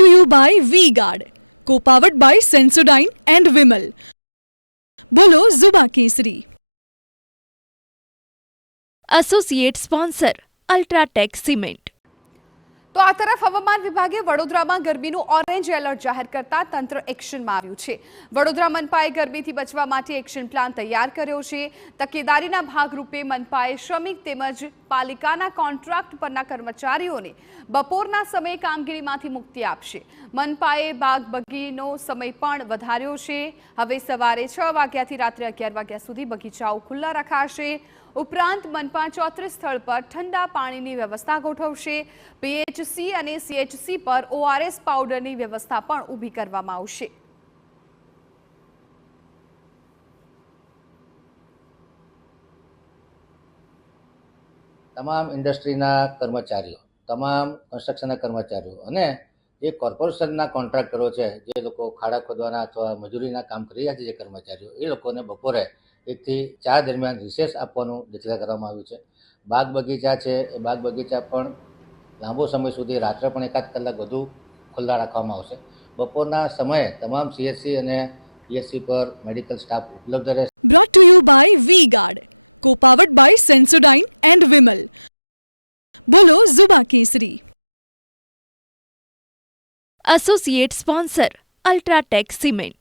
Care by Vega, powered by Sensodyne and Vinyl. Grow ZFC. Associate sponsor UltraTech cement. તો આ તરફ હવામાન વિભાગે વડોદરામાં ગરમીનું ઓરેન્જ એલર્ટ જાહેર કરતા તંત્ર એક્શનમાં આવ્યું છે. વડોદરા મનપાએ ગરમીથી બચવા માટે એક્શન પ્લાન તૈયાર કર્યો છે. તકેદારીના ભાગરૂપે મનપાએ શ્રમિક તેમજ પાલિકાના કોન્ટ્રાક્ટ પરના કર્મચારીઓને બપોરના સમયે કામગીરીમાંથી મુક્તિ આપશે. મનપાએ બાગ બગીનો સમય પણ વધાર્યો છે. હવે સવારે 6 વાગ્યાથી રાત્રે 11 વાગ્યા સુધી બગીચાઓ ખુલ્લા રખાશે. ઉપરાંત મનપા 34 સ્થળ પર ઠંડા પાણીની વ્યવસ્થા ગોઠવશે. પીએચસી અને સીએચસી પર ઓઆરએસ પાવડરની વ્યવસ્થા પણ ઊભી કરવામાં આવશે. તમામ ઇન્ડસ્ટ્રીના કર્મચારીઓ, તમામ કન્સ્ટ્રક્શનના કર્મચારીઓ અને જે કોર્પોરેશનના કોન્ટ્રાક્ટરો છે, જે લોકો ખાડા ખોદવાના અથવા મજૂરીના કામ કરી રહ્યા છે, જે કર્મચારીઓ, એ લોકોને બપોરે 1 થી 4 દરમિયાન રિસેસ આપવાનું ડિક્લેર કરવામાં આવ્યું છે. બાગ બગીચા છે, એ બાગ બગીચા પણ લાંબો સમય સુધી રાત્રે પણ 1 કલાક વધુ ખુલ્લા રાખવામાં આવશે. બપોરના સમયે તમામ સીએચસી અને પીએચસી પર મેડિકલ સ્ટાફ ઉપલબ્ધ રહેશે. Care by Vega, powered by Sensodyne and Vinyl. Grow ZFC. Associate sponsor UltraTech cement.